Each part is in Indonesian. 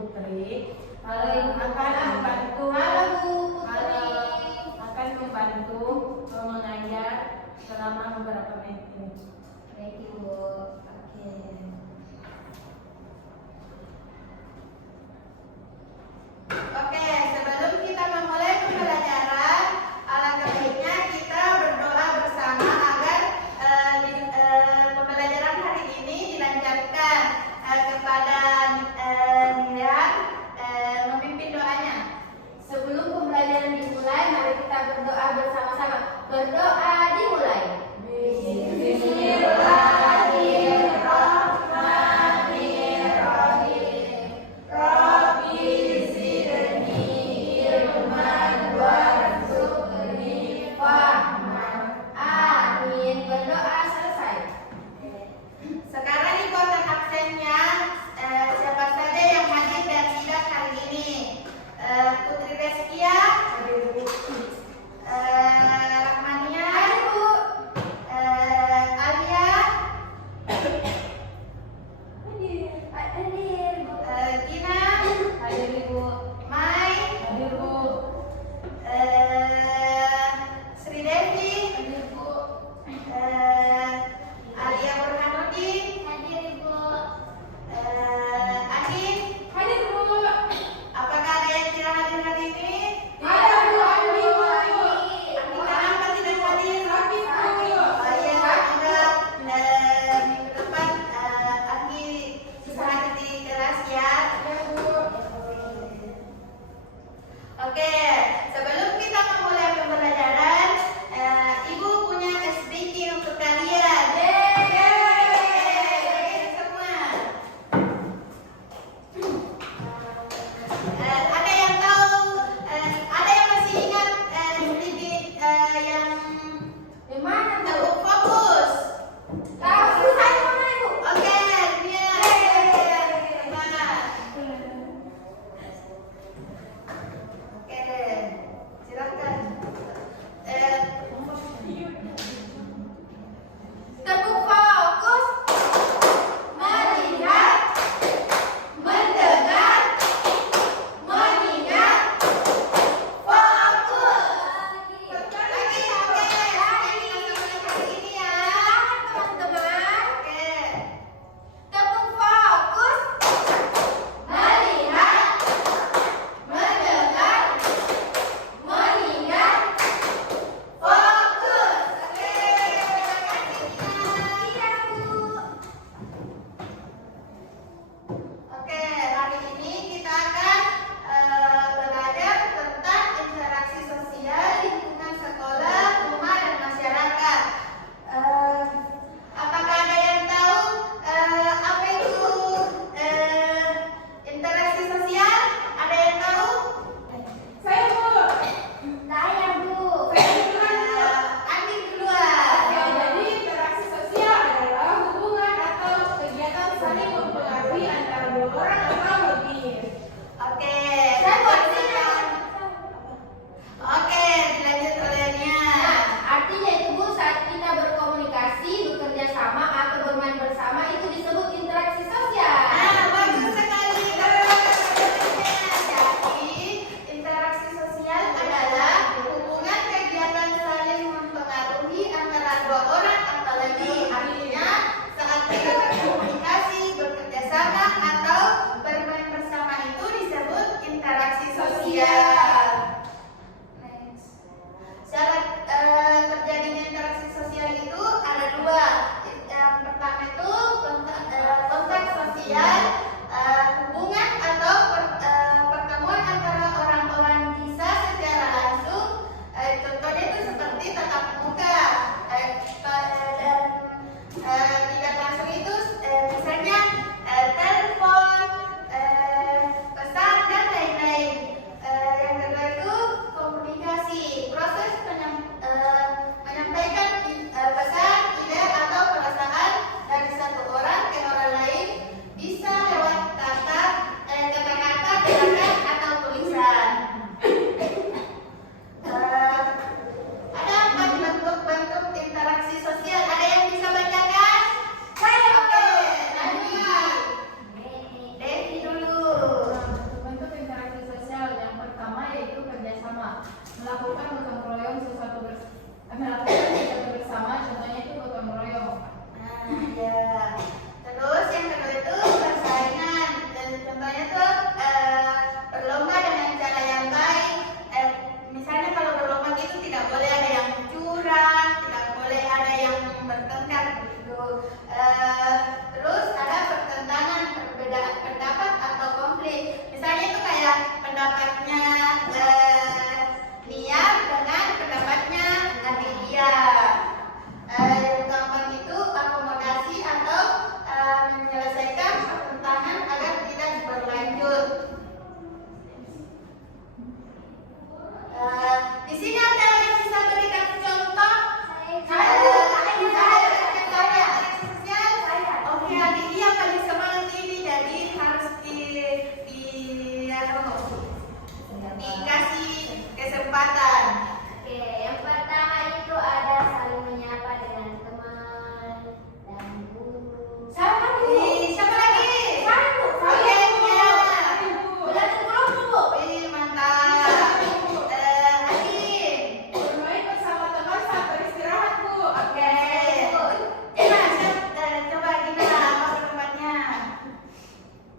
Putri akan membantu mengajar selama beberapa menit ini. Baik Ibu. Oke. Oke, sebelum kita memulai pembelajaran, alangkah baiknya kita berdoa bersama agar pembelajaran hari ini dilancarkan. Kepada Miriam memimpin doanya. Sebelum pembelajaran dimulai, mari kita berdoa bersama-sama. Berdoa dimulai. Bismillahirrahmanirrahim. Rabbi zidni ilman warzuqni fahman. Amin. Berdoa selesai. Sekarang di kotak absennya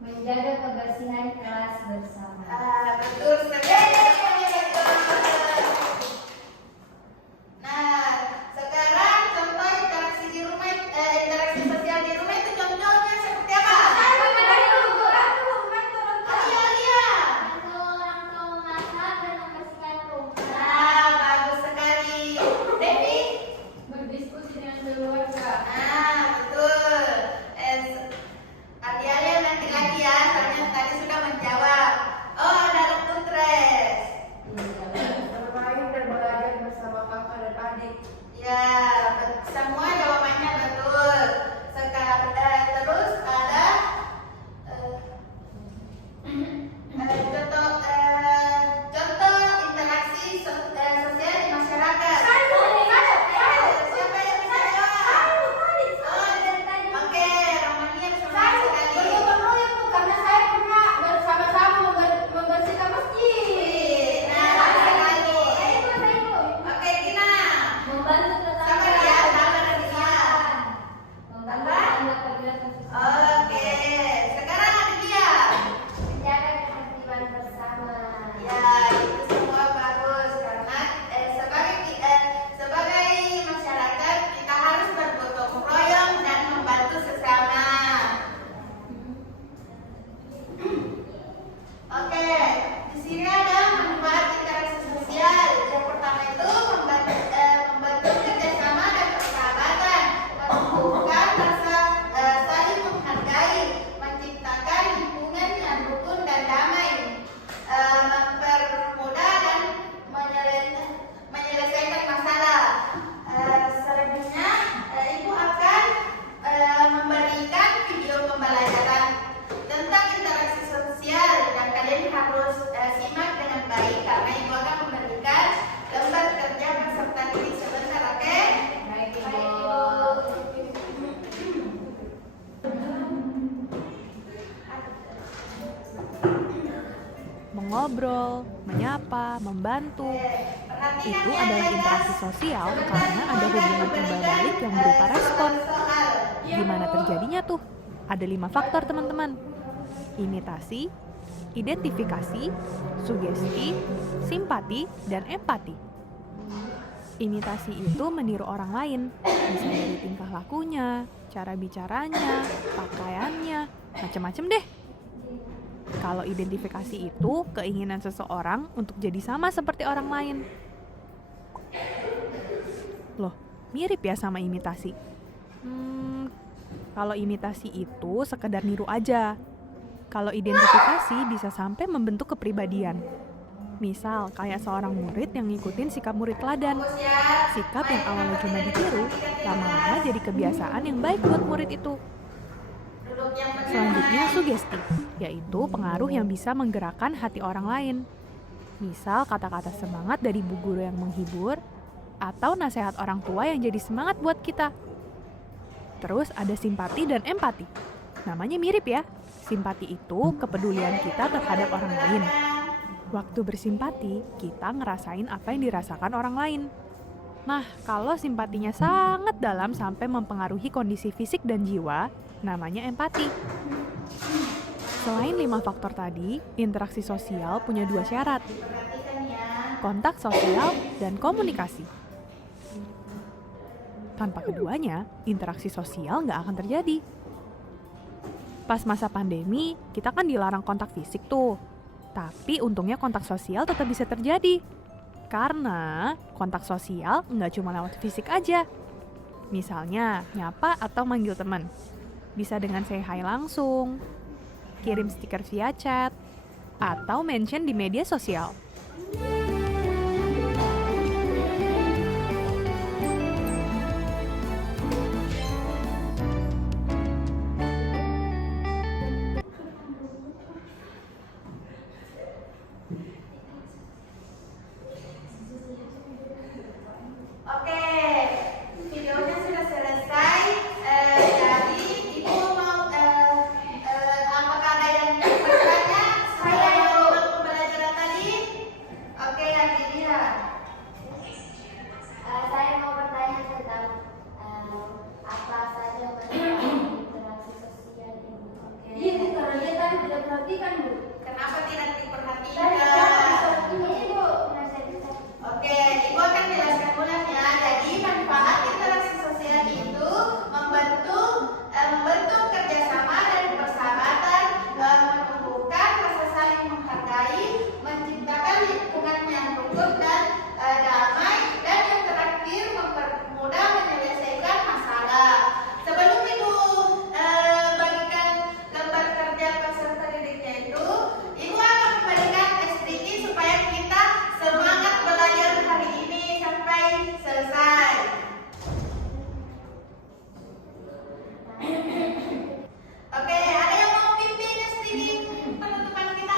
menjaga kebersihan kelas bersama. Betul sekali. Nah, sekarang contoh interaksi di rumah, interaksi sosial di rumah itu contohnya seperti apa? Alia. Bantu orang tua memasak dan membersihkan rumah. Nah, bagus sekali. Devi? Berdiskusi dengan keluarga. Nah, betul. Alia nanti lagi ya, soalnya tadi sudah menjawab. Oh, ada Putres. Bermain dan belajar bersama kakak dan adik. Ya, semua jawabannya betul. Sekarang terus ada contoh interaksi sosial di masyarakat. Siapa yang bisa jawab? Oke, Romania semangat sekali. Karena saya pernah bersama-sama membersihkan masjid. Nah, sekali. Oke, Gina. Membantu Sama tetangga. dia, sama dia. Membantu tetangga kegiatan sosial. Oke, sekarang ada dia. Menjaga ketertiban bersama. Ya, itu semua bagus karena sebagai masyarakat kita harus bergotong royong dan membantu sesama. Oke, di sini ada manfaat interaksi sosial. Yang pertama itu membantu kerjasama dan persahabatan, menumbuhkan rasa saling menghargai, menciptakan lingkungan yang rukun dan damai, mempermudah dan menyelesaikan masalah. Selebihnya, Ibu akan memberikan video pembelajaran tentang interaksi sosial dan kalian harus simak dengan baik karena Ibu akan memberikan lembar kerja peserta didik sebentar, oke? Baik, Mengobrol, menyapa, membantu. Perhatikan Itu ya, adalah guys. interaksi sosial karena ada Sebentar hubungan lagi timbal memberikan, balik yang berupa respon. soal. Gimana terjadinya tuh? Ada 5 faktor teman-teman. Imitasi, identifikasi, sugesti, simpati, dan empati. Imitasi itu meniru orang lain, bisa dari tingkah lakunya, cara bicaranya, pakaiannya, macem-macem deh. Kalau identifikasi itu keinginan seseorang untuk jadi sama seperti orang lain. Loh, mirip ya sama imitasi. Kalau imitasi itu sekedar niru aja. Kalau identifikasi bisa sampai membentuk kepribadian. Misal, kayak seorang murid yang ngikutin sikap murid teladan. Sikap yang awalnya cuma ditiru, lama-lama jadi kebiasaan yang baik buat murid itu. Duduk yang benar. Selanjutnya sugesti, yaitu pengaruh yang bisa menggerakkan hati orang lain. Misal kata-kata semangat dari bu guru yang menghibur, atau nasihat orang tua yang jadi semangat buat kita. Terus ada simpati dan empati. Namanya mirip ya. Simpati itu kepedulian kita terhadap orang lain. Waktu bersimpati, kita ngerasain apa yang dirasakan orang lain. Nah, kalau simpatinya sangat dalam sampai mempengaruhi kondisi fisik dan jiwa, namanya empati. Selain 5 faktor tadi, interaksi sosial punya 2 syarat, Perhatikan ya. kontak sosial dan komunikasi. Tanpa keduanya, interaksi sosial nggak akan terjadi. Pas masa pandemi, kita kan dilarang kontak fisik tuh. Tapi untungnya kontak sosial tetap bisa terjadi. Karena kontak sosial nggak cuma lewat fisik aja. Misalnya, nyapa atau manggil teman. Bisa dengan say hi langsung, kirim stiker via chat, atau mention di media sosial. Oke, videonya sudah selesai. Jadi Ibu mau apakah ada yang bertanya? Saya yang mau pembelajaran tadi? diperhatikan, Bu. Kenapa tidak Dari diperhatikan? Ini Ibu, Oke, Ibu akan jelaskan ulang ya. Jadi manfaat interaksi sosial itu membentuk kerjasama dan persahabatan, menumbuhkan rasa saling menghargai, menciptakan lingkungan yang rukun dan damai, dan yang terakhir mempermudah menyelesaikan masalah. Sebelum Ibu bagikan lembar kerja peserta didiknya itu, Ibu akan memberikan sedikit supaya kita semangat belajar hari ini sampai selesai. Oke, ada yang mau pimpin sedikit penutupan kita?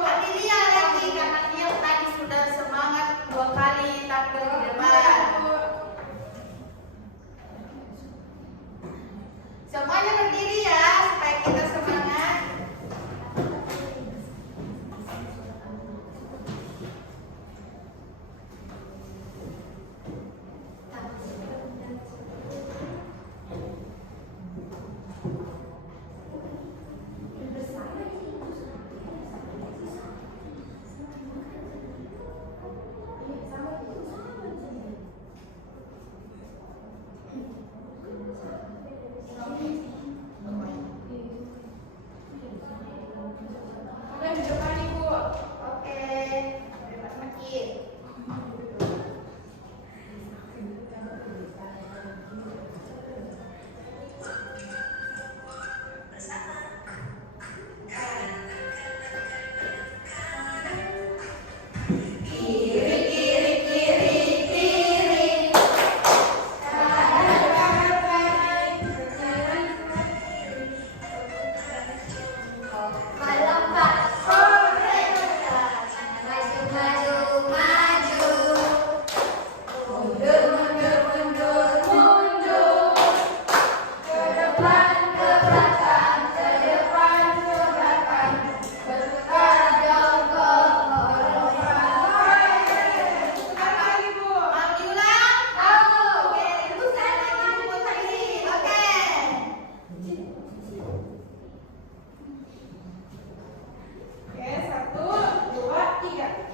Adilia lagi karena dia tadi sudah semangat 2 kali tampil di depan. Semuanya berdiri ya supaya kita semangat. Udah di depan, Ibu. Oke, terima kasih. melompat. Maju, maju, maju. Mundur, mundur, mundur, mundur. Ke depan, ke belakang, ke depan, ke belakang. Berputar jongkok, melompat. Apa Ibu? Mau diulang? Oke, itu saya lagi putar ini. Oke. Oke, 1, 2, 3.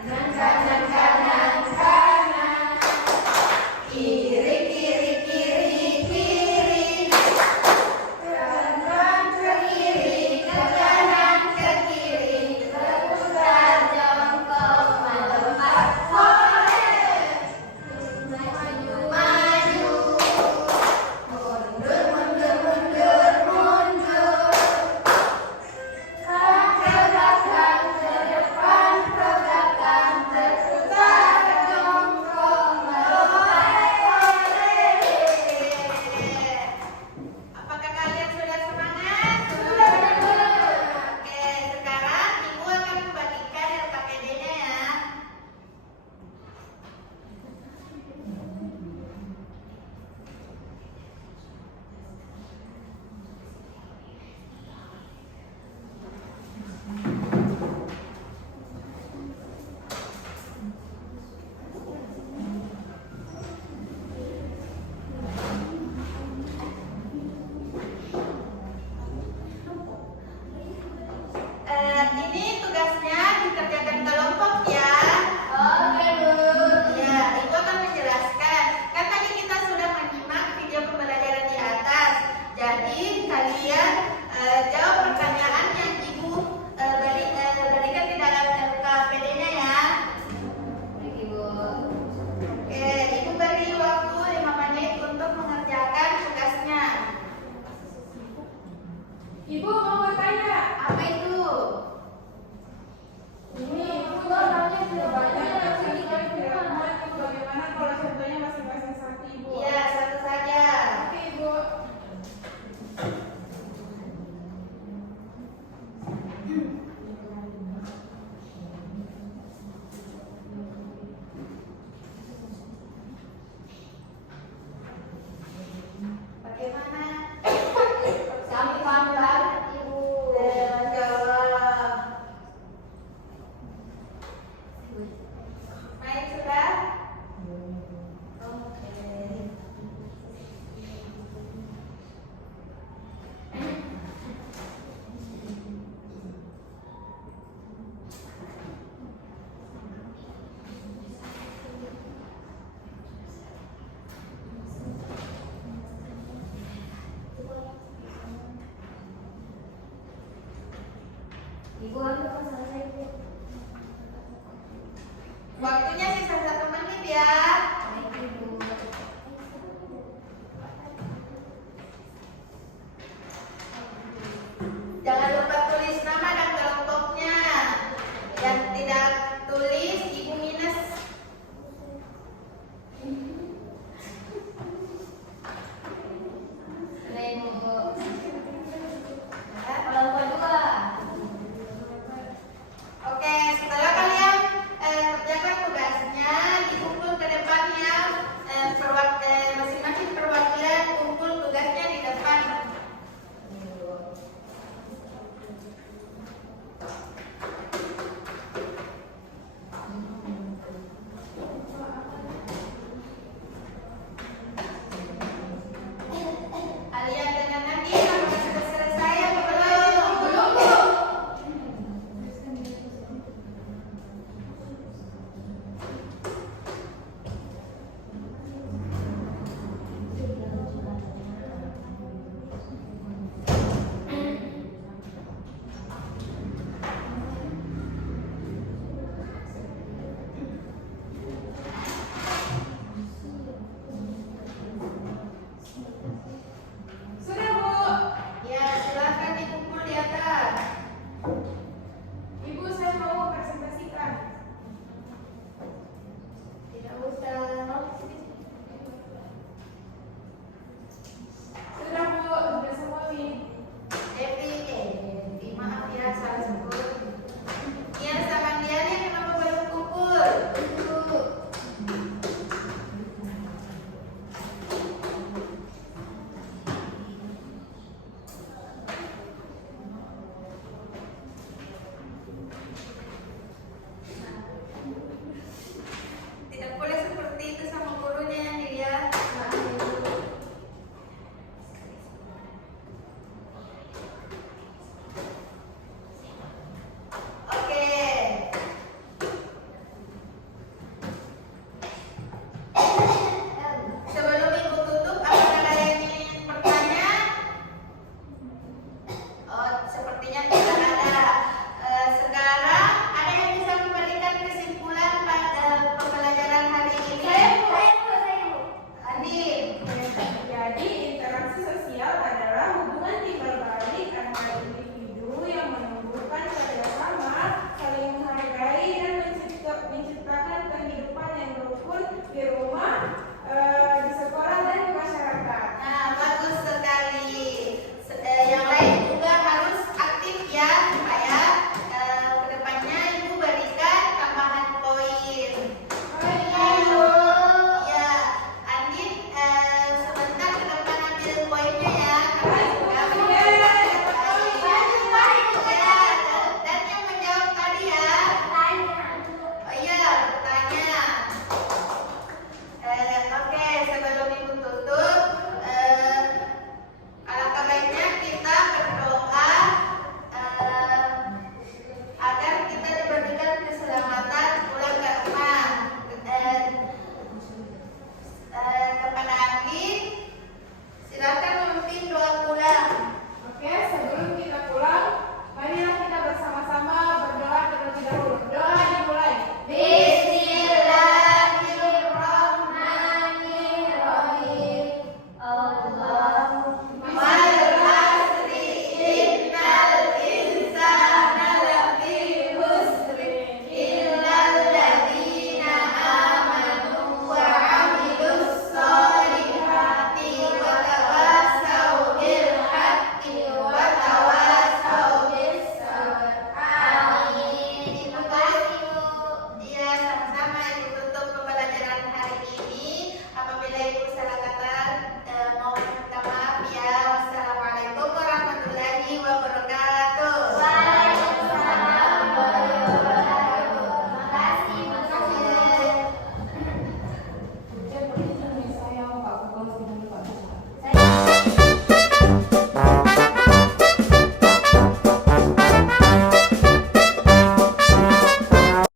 Kanan, kanan, kanan, kanan. Kiri, kiri, kiri, kiri. Kanan ke kiri, ke kanan ke kiri. Berputar jongkok, melompat. Maju, maju. Mundur, mundur, mundur, mundur. Ke belakang, ke depan, ke belakang, berputar jongkok, melompat. Apakah kalian sudah semangat? Oke, sekarang Ibu akan membagikan LKPD-nya ya. Ini tugasnya